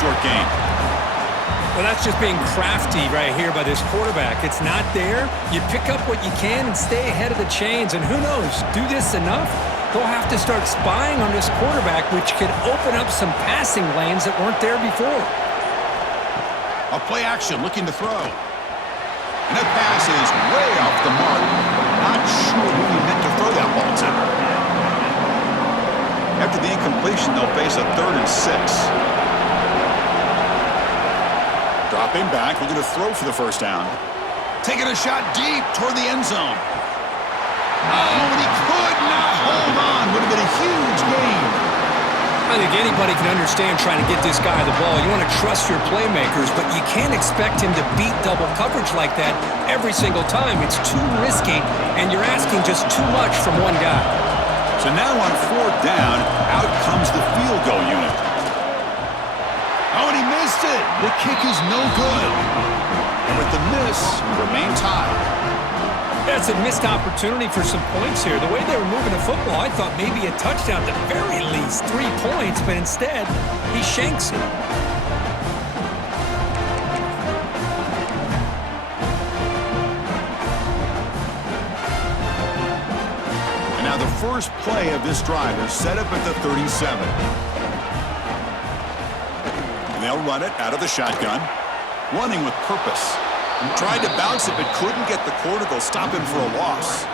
short gain. Well, that's just being crafty right here by this quarterback. It's not there. You pick up what you can and stay ahead of the chains. And who knows, do this enough, they'll have to start spying on this quarterback, which could open up some passing lanes that weren't there before. A play action, looking to throw. And that pass is way off the mark. Not sure who he meant to throw that ball to. After the incompletion, they'll face a 3rd and 6. Dropping back, looking to throw for the first down. Taking a shot deep toward the end zone. Oh, and he could not hold on. Would have been a huge gain. I think anybody can understand trying to get this guy the ball. You want to trust your playmakers, but you can't expect him to beat double coverage like that every single time. It's too risky, and you're asking just too much from one guy. So now on 4th down, out comes the field goal unit. Oh, and he missed it. The kick is no good. And with the miss, remain tied. That's a missed opportunity for some points here. The way they were moving the football, I thought maybe a touchdown, at the very least 3 points, but instead, he shanks it. And now the first play of this drive is set up at the 37. And they'll run it out of the shotgun, running with purpose. Tried to bounce it, but couldn't get the corner to stop him for a loss.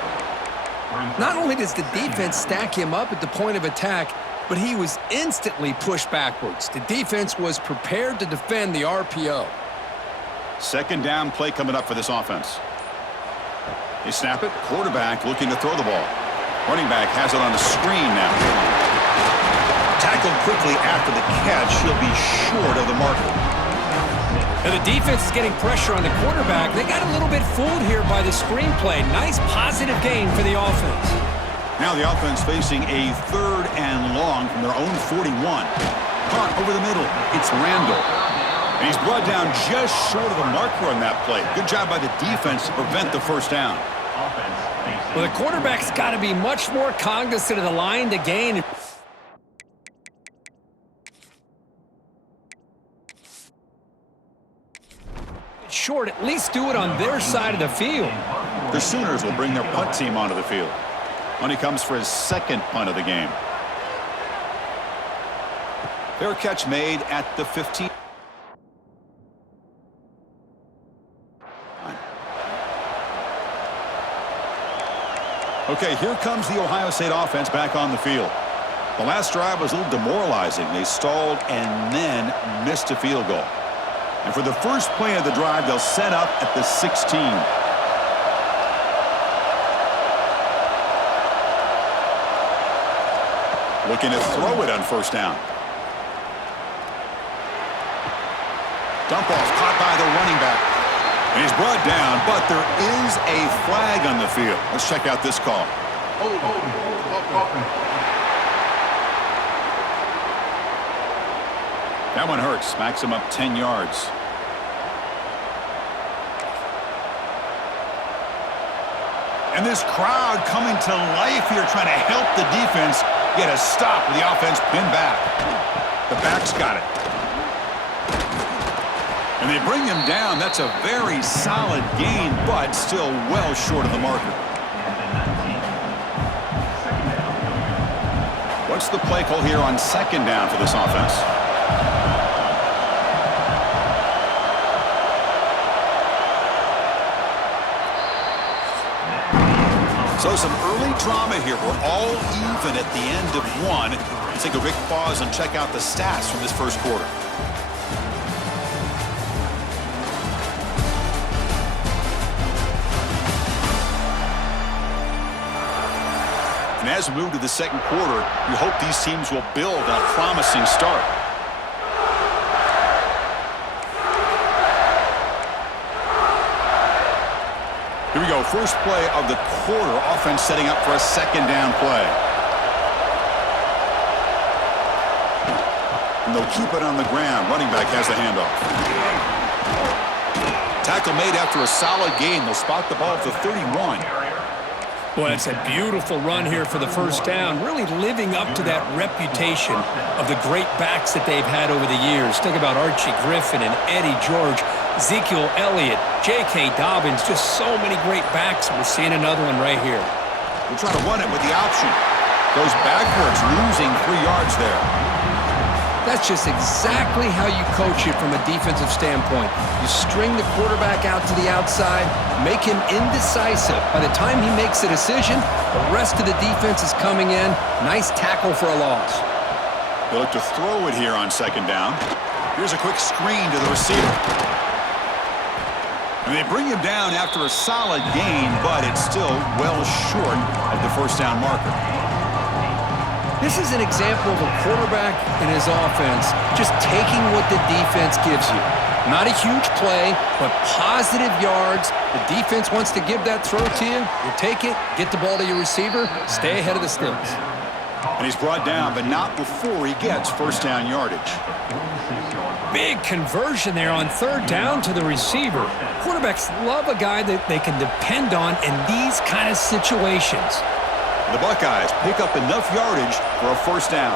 Not only does the defense stack him up at the point of attack, but he was instantly pushed backwards. The defense was prepared to defend the RPO. 2nd down play coming up for this offense. They snap it. Quarterback looking to throw the ball. Running back has it on the screen now. Tackled quickly after the catch. He'll be short of the marker. Now the defense is getting pressure on the quarterback. They got a little bit fooled here by the screenplay. Nice positive gain for the offense. Now the offense facing a 3rd and long from their own 41. Caught over the middle. It's Randall. And he's brought down just short of the marker on that play. Good job by the defense to prevent the first down. Well, the quarterback's got to be much more cognizant of the line to gain. Short, at least do it on their side of the field. The Sooners will bring their punt team onto the field. When he comes for his 2nd punt of the game. Fair catch made at the 15. Okay, here comes the Ohio State offense back on the field. The last drive was a little demoralizing. They stalled and then missed a field goal. And for the first play of the drive, they'll set up at the 16. Looking to throw it on 1st down. Dump off caught by the running back. And he's brought down, but there is a flag on the field. Let's check out this call. That one hurts. Smacks him up 10 yards. And this crowd coming to life here, trying to help the defense get a stop with the offense pinned back. The back's got it. And they bring him down. That's a very solid gain, but still well short of the marker. What's the play call here on 2nd down for this offense? So some early drama here. We're all even at the end of one. Let's take a quick pause and check out the stats from this first quarter. And as we move to the 2nd quarter, we hope these teams will build on a promising start. Here we go. First play of the quarter. Offense setting up for a 2nd down play. And they'll keep it on the ground. Running back has the handoff. Tackle made after a solid gain. They'll spot the ball at the 31. Boy, it's a beautiful run here for the first down, really living up to that reputation of the great backs that they've had over the years. Think about Archie Griffin and Eddie George, Ezekiel Elliott, J.K. Dobbins, just so many great backs. We're seeing another one right here. We'll try to run it with the option. Goes backwards, losing 3 yards there. That's just exactly how you coach it from a defensive standpoint. You string the quarterback out to the outside, make him indecisive. By the time he makes a decision, the rest of the defense is coming in. Nice tackle for a loss. They look to throw it here on second down. Here's a quick screen to the receiver. And they bring him down after a solid gain, but it's still well short of the first down marker. This is an example of a quarterback and his offense just taking what the defense gives you. Not a huge play, but positive yards. The defense wants to give that throw to you. You take it, get the ball to your receiver, stay ahead of the sticks. And he's brought down, but not before he gets first down yardage. Big conversion there on third down to the receiver. Quarterbacks love a guy that they can depend on in these kind of situations. The Buckeyes pick up enough yardage for a first down.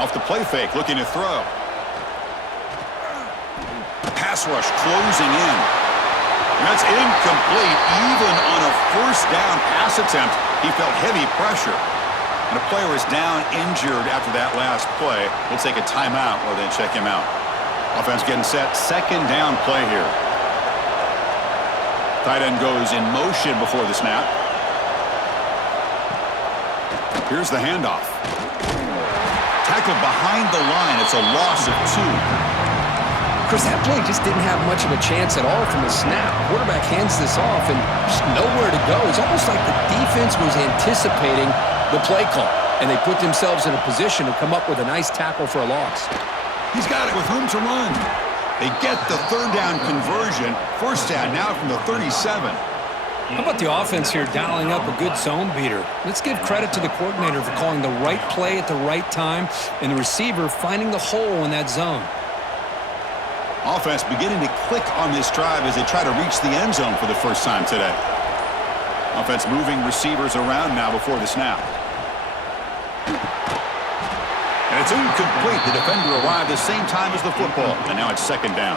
Off the play fake, looking to throw. Pass rush closing in. And that's incomplete. Even on a first down pass attempt, he felt heavy pressure. And a player is down injured after that last play. We'll take a timeout or then check him out. Offense getting set. Second down play here. Tight end goes in motion before the snap. Here's the handoff. Tackled behind the line. It's a loss of 2. Chris, that play just didn't have much of a chance at all from the snap. Quarterback hands this off and just nowhere to go. It's almost like the defense was anticipating the play call, and they put themselves in a position to come up with a nice tackle for a loss. He's got it with room to run. They get the third down conversion. First down now from the 37. How about the offense here dialing up a good zone beater? Let's give credit to the coordinator for calling the right play at the right time and the receiver finding the hole in that zone. Offense beginning to click on this drive as they try to reach the end zone for the first time today. Offense moving receivers around now before the snap. And it's incomplete. The defender arrived the same time as the football, and now it's second down.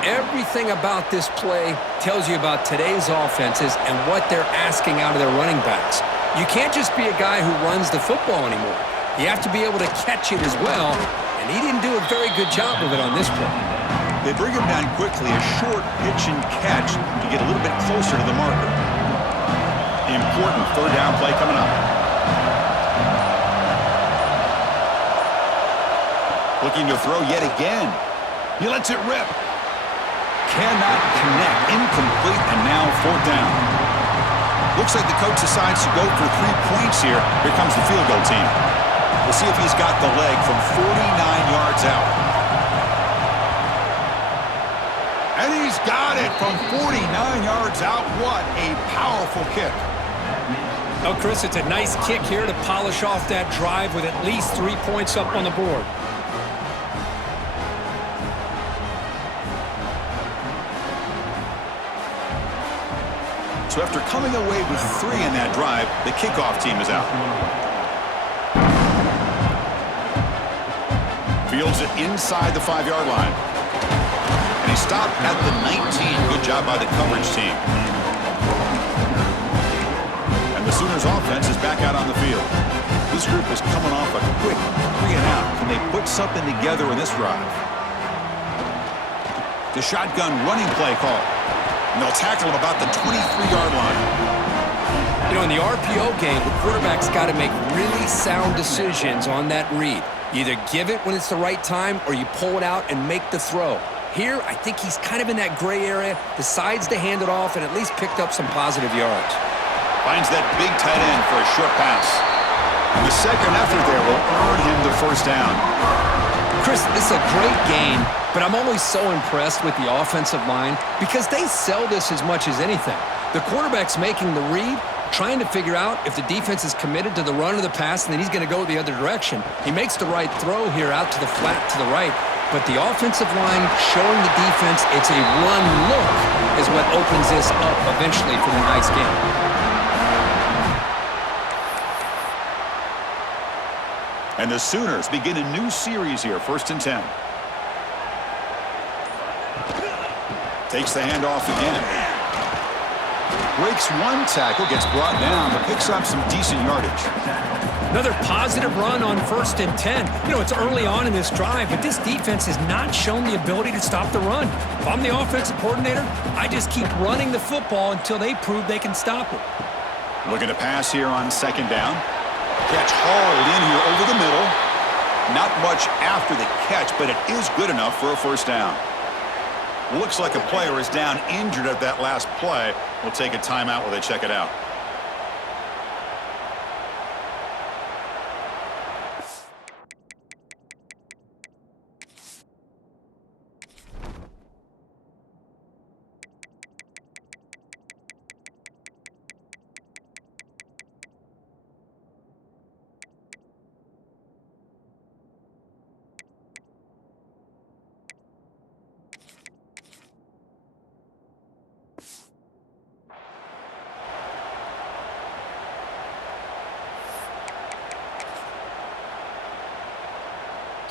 Everything about this play tells you about today's offenses and what they're asking out of their running backs. You can't just be a guy who runs the football anymore. You have to be able to catch it as well, and he didn't do a very good job of it on this play. They bring him down quickly, a short pitch and catch to get a little bit closer to the marker. Important third down play coming up. Looking to throw yet again. He lets it rip. Cannot connect. Incomplete, and now fourth down. Looks like the coach decides to go for 3 points here. Here comes the field goal team. We'll see if he's got the leg from 49 yards out. And he's got it from 49 yards out. What a powerful kick. Oh, Chris, it's a nice kick here to polish off that drive with at least 3 points up on the board. So after coming away with 3 in that drive, the kickoff team is out. Fields it inside the 5-yard line. And he stopped at the 19. Good job by the coverage team. And the Sooners offense is back out on the field. This group is coming off a quick 3-and-out. Can they put something together in this drive? The shotgun running play call. And they'll tackle him about the 23-yard line. You know, in the RPO game, the quarterback's got to make really sound decisions on that read. You either give it when it's the right time or you pull it out and make the throw. Here, I think he's kind of in that gray area, decides to hand it off and at least picked up some positive yards. Finds that big tight end for a short pass. And the second effort there will earn him the first down. Chris, this is a great game, but I'm always so impressed with the offensive line because they sell this as much as anything. The quarterback's making the read, trying to figure out if the defense is committed to the run or the pass, and then he's going to go the other direction. He makes the right throw here out to the flat to the right, but the offensive line showing the defense it's a run look is what opens this up eventually for the nice game. And the Sooners begin a new series here, 1st and 10. Takes the handoff again. Breaks one tackle, gets brought down, but picks up some decent yardage. Another positive run on 1st and 10. You know, it's early on in this drive, but this defense has not shown the ability to stop the run. If I'm the offensive coordinator, I just keep running the football until they prove they can stop it. Looking to pass here on 2nd down. Catch hauled in here over the middle. Not much after the catch, but it is good enough for a 1st down. Looks like a player is down injured at that last play. We'll take a timeout while they check it out.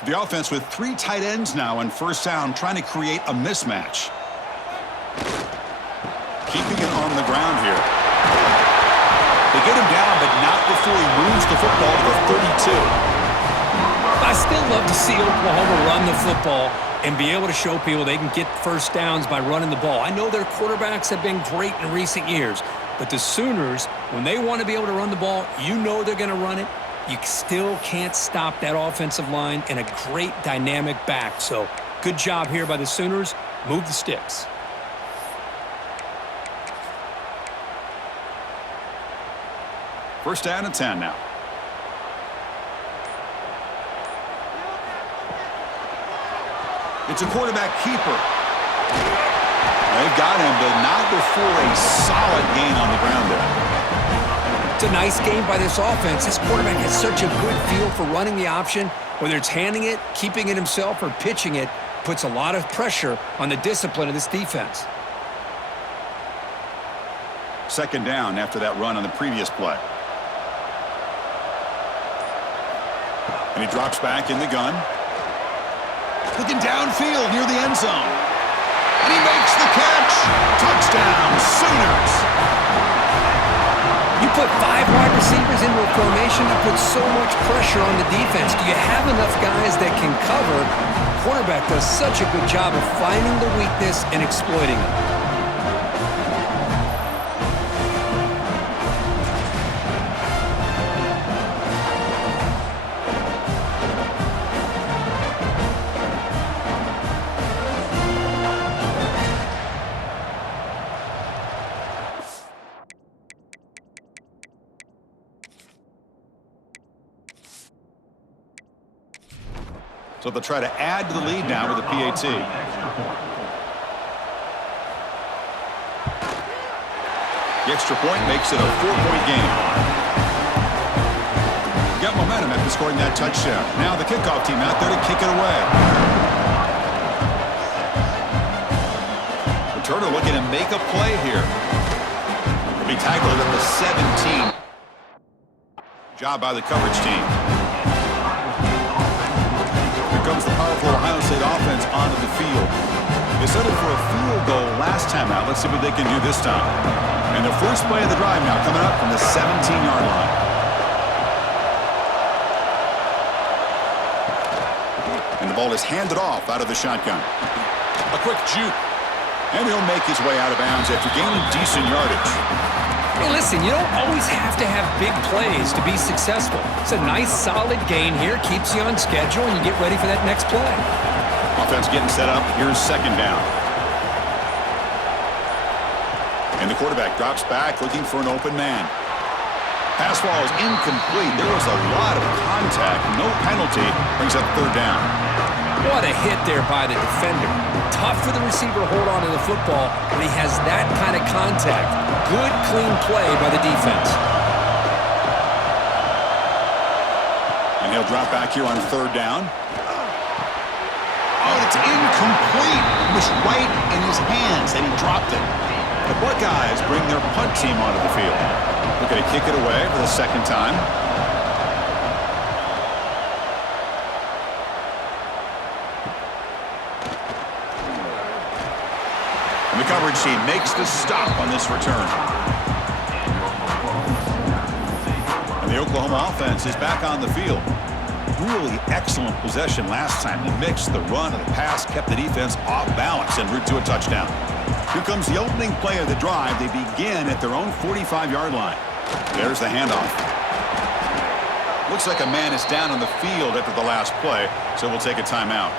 The offense with 3 tight ends now on 1st down, trying to create a mismatch. Keeping it on the ground here. They get him down, but not before he moves the football to the 32. I still love to see Oklahoma run the football and be able to show people they can get 1st downs by running the ball. I know their quarterbacks have been great in recent years, but the Sooners, when they want to be able to run the ball, you know they're going to run it. You still can't stop that offensive line and a great dynamic back. So good job here by the Sooners. Move the sticks. First down and 10 now. It's a quarterback keeper. They've got him, but not before a solid gain on the ground there. It's a nice game by this offense. This quarterback has such a good feel for running the option. Whether it's handing it, keeping it himself, or pitching it, puts a lot of pressure on the discipline of this defense. 2nd down after that run on the previous play. And he drops back in the gun. Looking downfield near the end zone. And he makes the catch. Touchdown, Sooners. You put 5 wide receivers into a formation that puts so much pressure on the defense. Do you have enough guys that can cover? The quarterback does such a good job of finding the weakness and exploiting it. So they'll try to add to the lead now with a PAT. The extra point makes it a 4-point game. Got momentum after scoring that touchdown. Now the kickoff team out there to kick it away. Returner looking to make a play here. Will be tackled at the 17. Job by the coverage team. Comes the powerful Ohio State offense onto the field. They settled for a field goal last time out. Let's see what they can do this time. And the first play of the drive now coming up from the 17-yard line. And the ball is handed off out of the shotgun. A quick juke. And he'll make his way out of bounds after gaining decent yardage. Hey, listen, you don't always have to have big plays to be successful. It's a nice, solid gain here. Keeps you on schedule, and you get ready for that next play. Offense getting set up. Here's 2nd down. And the quarterback drops back, looking for an open man. Pass ball is incomplete. There was a lot of contact. No penalty. Brings up 3rd down. What a hit there by the defender. Tough for the receiver to hold on to the football when he has that kind of contact. Good, clean play by the defense. And he'll drop back here on 3rd down. Oh, and it's incomplete. It was right in his hands, and he dropped it. The Buckeyes bring their punt team onto the field. They're going to kick it away for the second time. And the coverage team makes the stop on this return. And the Oklahoma offense is back on the field. Really excellent possession last time. They mixed the run and the pass, kept the defense off balance en route to a touchdown. Here comes the opening play of the drive. They begin at their own 45-yard line. There's the handoff. Looks like a man is down on the field after the last play, so we'll take a timeout.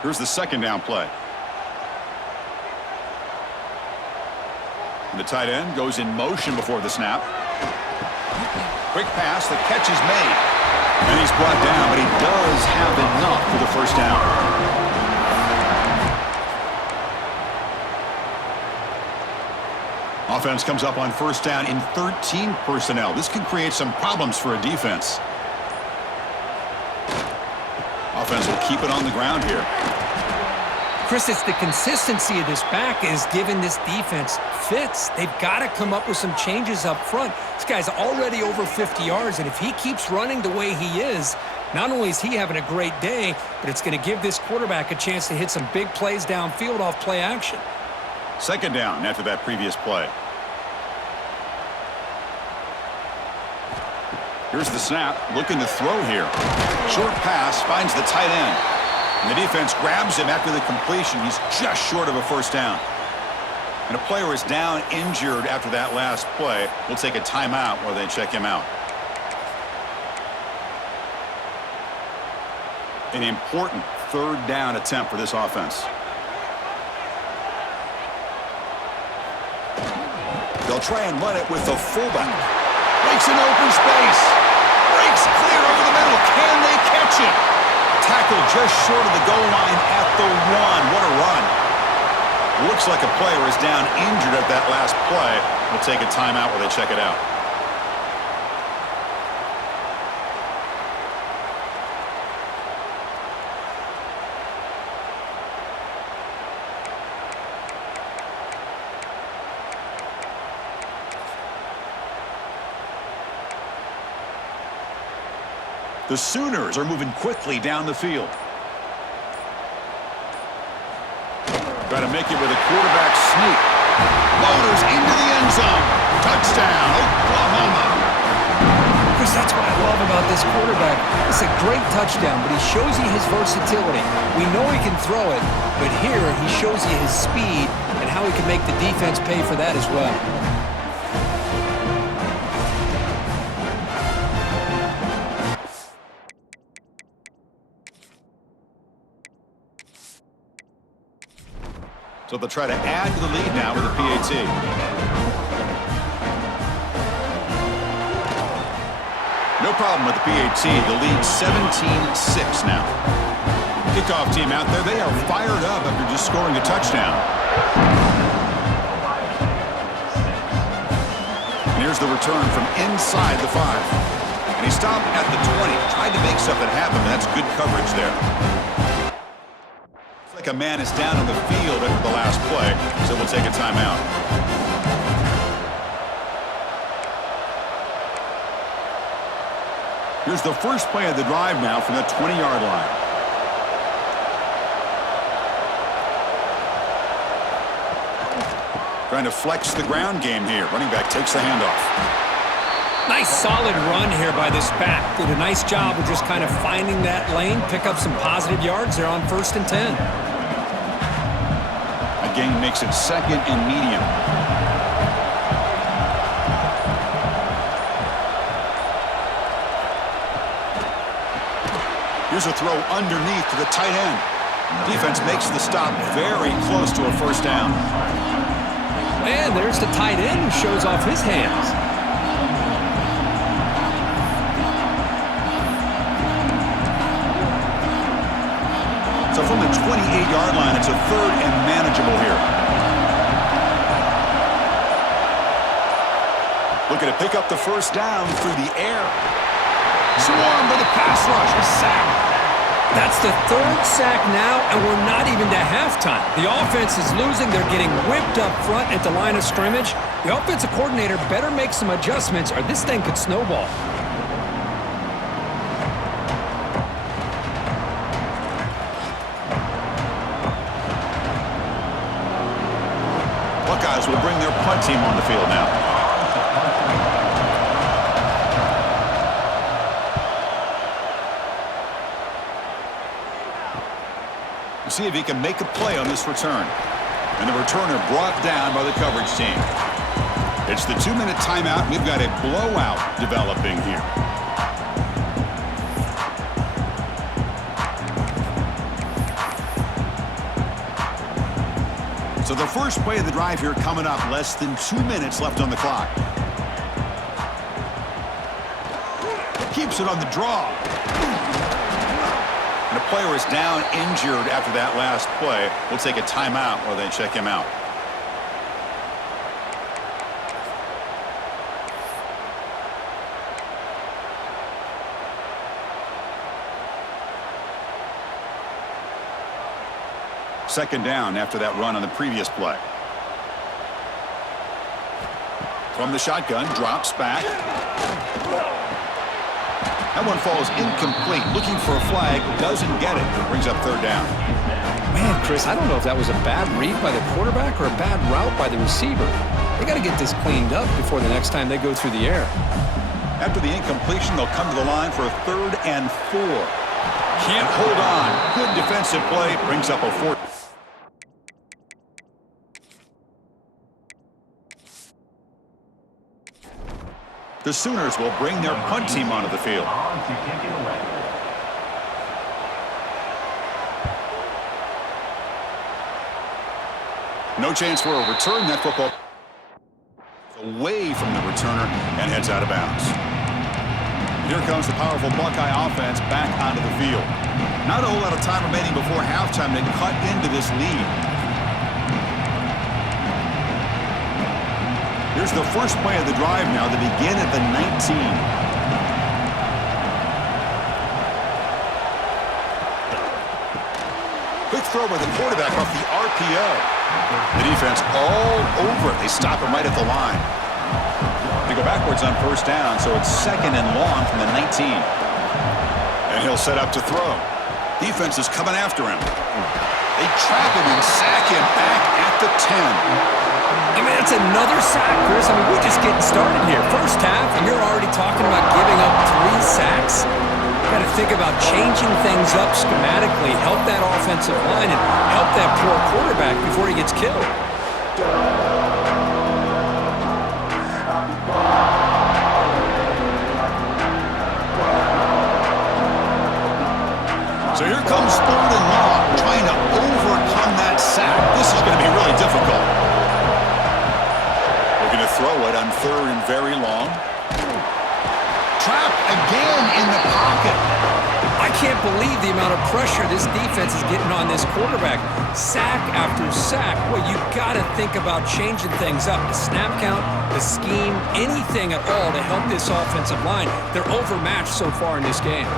Here's the second down play. And the tight end goes in motion before the snap. Quick pass, the catch is made. And he's brought down, but he does have enough for the first down. Offense comes up on first down in 13 personnel. This can create some problems for a defense. Offense will keep it on the ground here. Chris, it's the consistency of this back is giving this defense fits. They've got to come up with some changes up front. This guy's already over 50 yards, and if he keeps running the way he is, not only is he having a great day, but it's going to give this quarterback a chance to hit some big plays downfield off play action. Second down after that previous play. Here's the snap, looking to throw here. Short pass finds the tight end. And the defense grabs him after the completion. He's just short of a first down. And a player is down injured after that last play. We'll take a timeout while they check him out. An important third down attempt for this offense. They'll try and run it with the fullback. Breaks an open space. Breaks clear over the middle. Can they catch it? Tackled just short of the goal line at the 1. What a run. Looks like a player is down injured at that last play. We'll take a timeout while they check it out. The Sooners are moving quickly down the field. Try to make it with a quarterback sneak. Motors into the end zone. Touchdown, Oklahoma. Chris, that's what I love about this quarterback. It's a great touchdown, but he shows you his versatility. We know he can throw it, but here he shows you his speed and how he can make the defense pay for that as well. So they'll try to add to the lead now with a PAT. No problem with the PAT. The lead 17-6 now. Kickoff team out there. They are fired up after just scoring a touchdown. And here's the return from inside the 5. And he stopped at the 20. Tried to make something happen, but that's good coverage there. Like a man is down on the field after the last play, so we'll take a timeout. Here's the first play of the drive now from the 20-yard line. Trying to flex the ground game here. Running back takes the handoff. Nice solid run here by this back. Did a nice job of just kind of finding that lane, pick up some positive yards there on 1st and 10. A gain makes it 2nd and medium. Here's a throw underneath to the tight end. Defense makes the stop very close to a first down. And there's the tight end who shows off his hands. the 28-yard line. It's a third and manageable here. Looking to pick up the first down through the air. Swarmed by the pass rush. A sack. That's the third sack now, and we're not even to halftime. The offense is losing. They're getting whipped up front at the line of scrimmage. The offensive coordinator better make some adjustments or this thing could snowball. Buckeyes will bring their punt team on the field now. See if he can make a play on this return. And the returner brought down by the coverage team. It's the 2-minute timeout. We've got a blowout developing here. So the first play of the drive here coming up. Less than 2 minutes left on the clock. Keeps it on the draw. And a player is down injured after that last play. We'll take a timeout while they check him out. Second down after that run on the previous play. From the shotgun, drops back. That one falls incomplete. Looking for a flag, doesn't get it. Brings up third down. Man, Chris, I don't know if that was a bad read by the quarterback or a bad route by the receiver. They got to get this cleaned up before the next time they go through the air. After the incompletion, they'll come to the line for a 3rd and 4. Can't hold on. Good defensive play. Brings up a 4th. The Sooners will bring their punt team onto the field. No chance for a return. That football away from the returner and heads out of bounds. Here comes the powerful Buckeye offense back onto the field. Not a whole lot of time remaining before halftime to cut into this lead. Here's the first play of the drive now. They begin at the 19. Quick throw by the quarterback off the RPO. The defense all over it. They stop him right at the line. They go backwards on first down, so it's 2nd and long from the 19. And he'll set up to throw. Defense is coming after him. They trap him and sack him back at the 10. I mean, it's another sack, Chris. I mean, we're just getting started here. First half, and you're already talking about giving up 3 sacks. Got to think about changing things up schematically, help that offensive line, and help that poor quarterback before he gets killed. So here comes 3rd and long, trying to overcome that sack. This is going to be really difficult. Looking to throw it on 3rd and very long. Trapped again in the pocket. I can't believe the amount of pressure this defense is getting on this quarterback. Sack after sack. Well, you got to think about changing things up. The snap count, the scheme, anything at all to help this offensive line. They're overmatched so far in this game.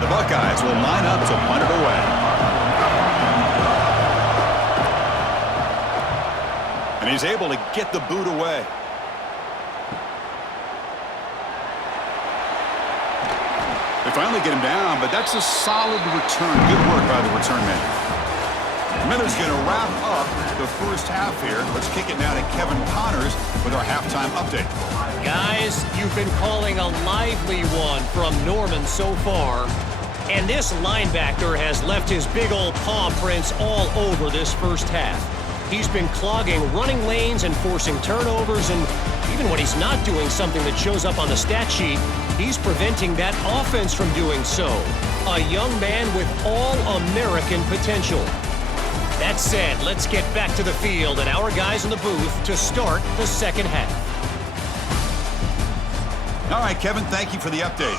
The Buckeyes will line up to punt it away. And he's able to get the boot away. They finally get him down, but that's a solid return. Good work by the return man. Miller's going to wrap up the first half here. Let's kick it now to Kevin Connors with our halftime update. Guys, you've been calling a lively one from Norman so far. And this linebacker has left his big old paw prints all over this first half. He's been clogging running lanes and forcing turnovers, and even when he's not doing something that shows up on the stat sheet, he's preventing that offense from doing so. A young man with all-American potential. That said, let's get back to the field and our guys in the booth to start the second half. All right, Kevin, thank you for the update.